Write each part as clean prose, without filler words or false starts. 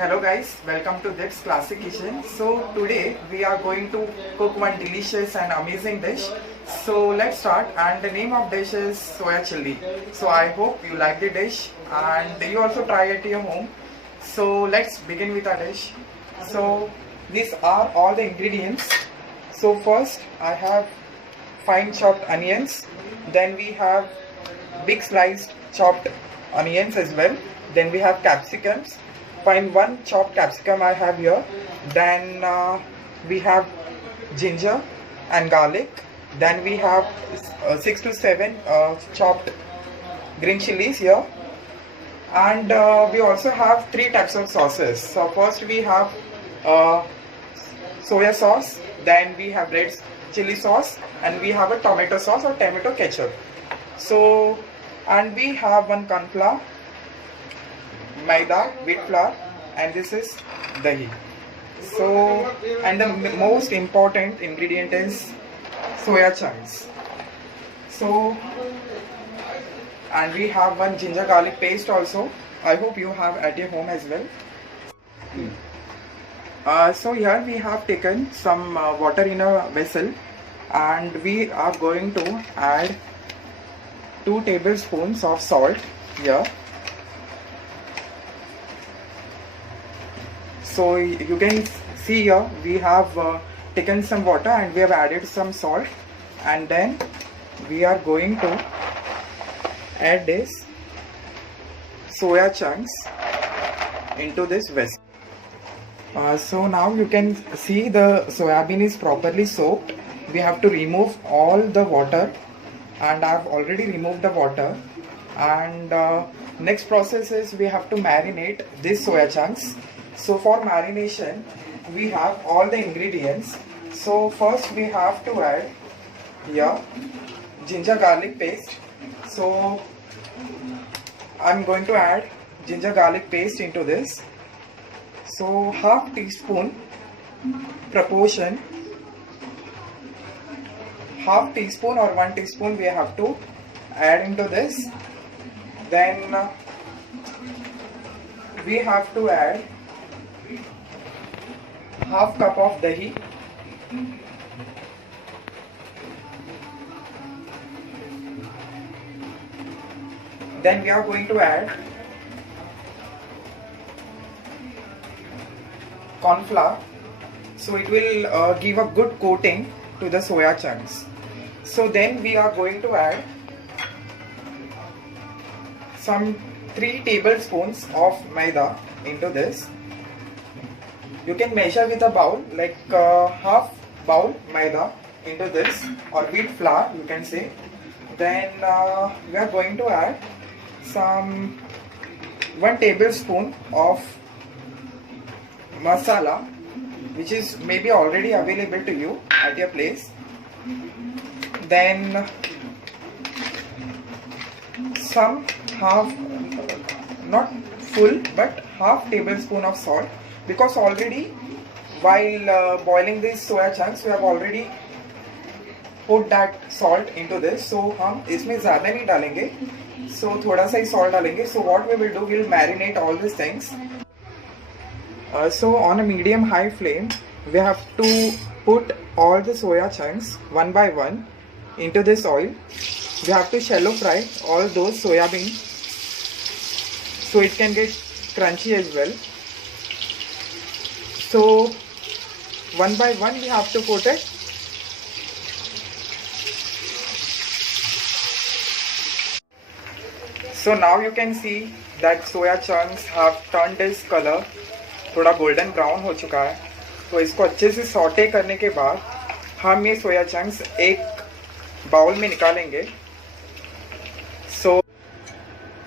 Hello guys, welcome to Deb's Classic Kitchen. So today we are going to cook one delicious and amazing dish. So let's start, and the name of dish is soya chilli. So I hope you like the dish and you also try it at your home. So let's begin with our dish. So these are all the ingredients. So first I have fine chopped onions, then we have big sliced chopped onions as well, then we have capsicums, fine one chopped capsicum I have here, then we have ginger and garlic, then we have 6 to 7 chopped green chilies here, and we also have 3 types of sauces. So first we have soya sauce, then we have red chili sauce, and we have a tomato sauce or tomato ketchup. So, and we have one corn flour, maida, wheat flour, and this is dahi. So, and the most important ingredient is soya chunks. So, and we have one ginger garlic paste also. I hope you have at your home as well. So here we have taken some water in a vessel, and we are going to add 2 tablespoons of salt here. So you can see here we have taken some water and we have added some salt, and then we are going to add this soya chunks into this vessel. So now you can see the soybean is properly soaked. We have to remove all the water, and I have already removed the water. And next process is we have to marinate these soya chunks. So for marination we have all the ingredients. So first we have to add here ginger garlic paste. So I'm going to add ginger garlic paste into this. So half teaspoon proportion, half teaspoon or 1 teaspoon we have to add into this. Then we have to add half cup of dahi, then we are going to add corn flour, so it will give a good coating to the soya chunks. So then we are going to add some 3 tablespoons of maida into this. You can measure with a bowl, like half bowl maida into this, or wheat flour you can say. Then we are going to add some 1 tablespoon of masala, which is maybe already available to you at your place. Then some half, not full but half tablespoon of salt, because already while boiling these soya chunks we have already put that salt into this. So हम इसमें ज़्यादा नहीं डालेंगे, so थोड़ा सा ही salt डालेंगे. So what we will do, we will marinate all these things. So on a medium high flame we have to put all the soya chunks one by one into this oil. We have to shallow fry all those soya beans so it can get crunchy as well. So one by one we have to put it. So now you can see that soya chunks have turned this color, थोड़ा golden brown हो चुका है. तो इसको अच्छे से saute करने के बाद हम ये सोया चंक्स एक बाउल में निकालेंगे.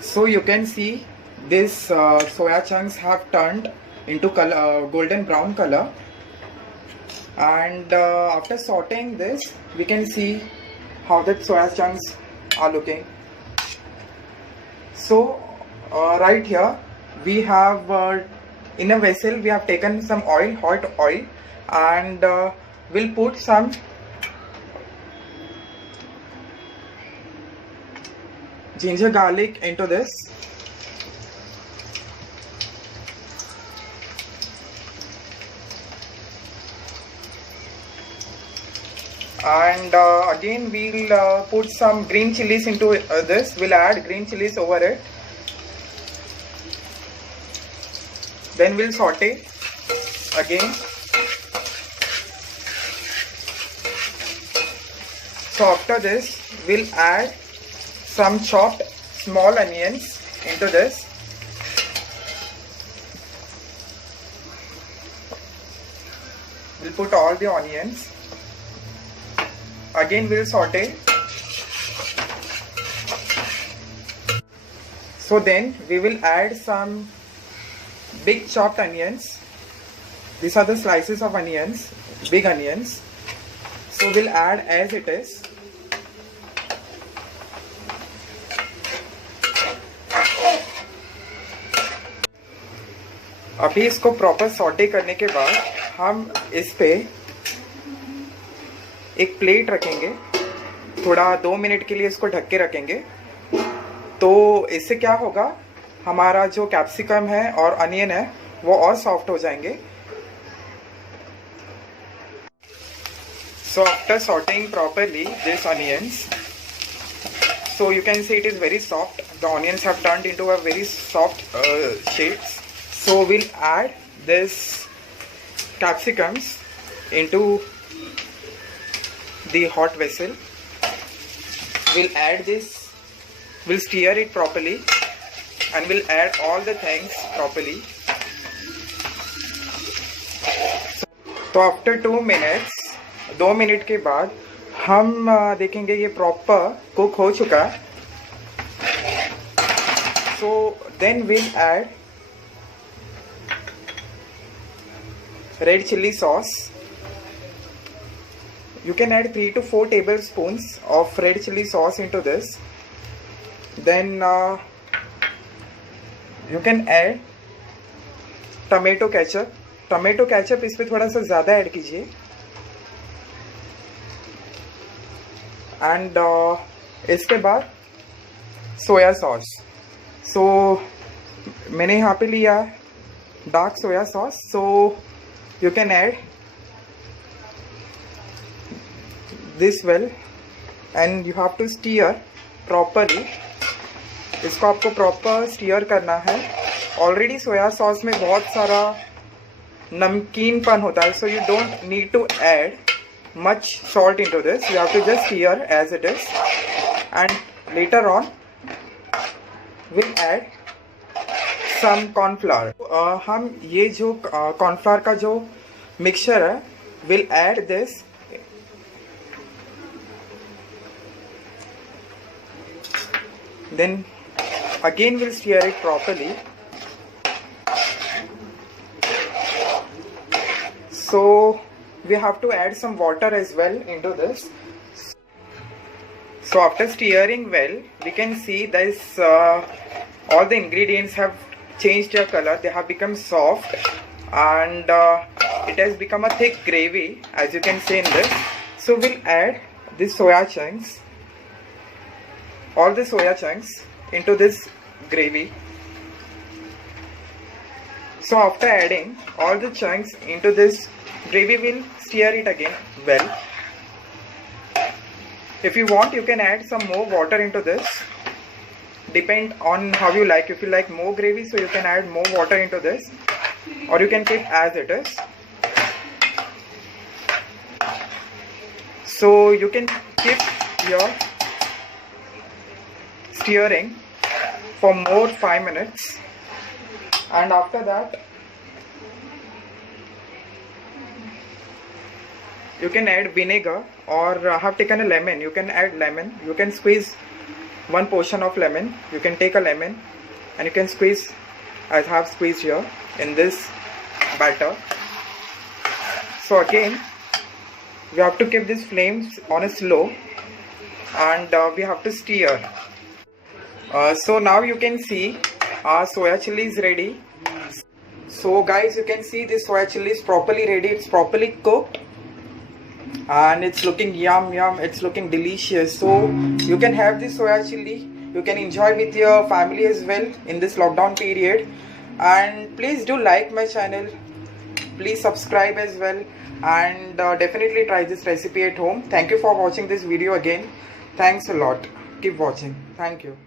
So you can see this soya chunks have turned into color, golden brown color, and after sauteing this we can see how the soya chunks are looking. So right here we have in a vessel we have taken some oil, hot oil, and we'll put some ginger garlic into this. And again we'll put some green chilies into this. We'll add green chilies over it. Then we'll saute again. So after this we'll add some chopped small onions into this. We'll put all the onions. Again we'll saute. So then we will add some big chopped onions. These are the slices of onions, big onions. So we'll add as it is. अभी इसको proper saute करने के बाद हम इस पे एक plate रखेंगे, थोड़ा 2 मिनट के लिए इसको ढक के रखेंगे। तो इससे क्या होगा, हमारा जो कैप्सिकम है और अनियन है वो और सॉफ्ट हो जाएंगे। So after sauteing properly this onions, so you can see it is very soft. The onions have turned into a very soft shades. So we'll add this capsicums into the hot vessel. We'll add this, we'll stir it properly, and we'll add all the things properly. So after 2 minutes, 2 minute के बाद हम देखेंगे ये proper cook हो चुका है। So then we'll add red chili sauce. You can add 3 to 4 tablespoons of red chili sauce into this. Then you can add tomato ketchup. Tomato ketchup इस पे थोड़ा सा ज़्यादा ऐड कीजिए। एंड इसके बाद सोया सॉस। सो मैंने यहाँ पे लिया dark soya sauce. So you can add this well and you have to stir properly. इसको आपको प्रॉपर स्टीयर करना है। ऑलरेडी सोया सॉस में बहुत सारा नमकीनपन होता है, so you don't need to add much salt into this. You have to just stir as it is, and later on we'll add some corn flour. हम ये जो corn flour का जो mixture है, we'll add this. Then again we'll stir it properly. So we have to add some water as well into this. So after stirring well, we can see this all the ingredients have changed their color. They have become soft, and it has become a thick gravy, as you can see in this. So we'll add the soya chunks, all the soya chunks into this gravy. So after adding all the chunks into this gravy, we'll stir it again well. If you want, you can add some more water into this. Depend on how you like. If you like more gravy, so you can add more water into this, or you can keep as it is. So you can keep your stirring for more 5 minutes, and after that you can add vinegar, or I have taken a lemon. You can add lemon. You can squeeze one portion of lemon. You can take a lemon and you can squeeze, as I have squeezed here in this batter. So again we have to keep these flames on a slow, and we have to stir. So now you can see our soya chili is ready. So guys, you can see this soya chili is properly ready. It's properly cooked and it's looking yum. It's looking delicious. So you can have this soya chili. You can enjoy with your family as well in this lockdown period. And please do like my channel, Please subscribe as well, and definitely try this recipe at home. Thank you for watching this video again. Thanks a lot. Keep watching. Thank you.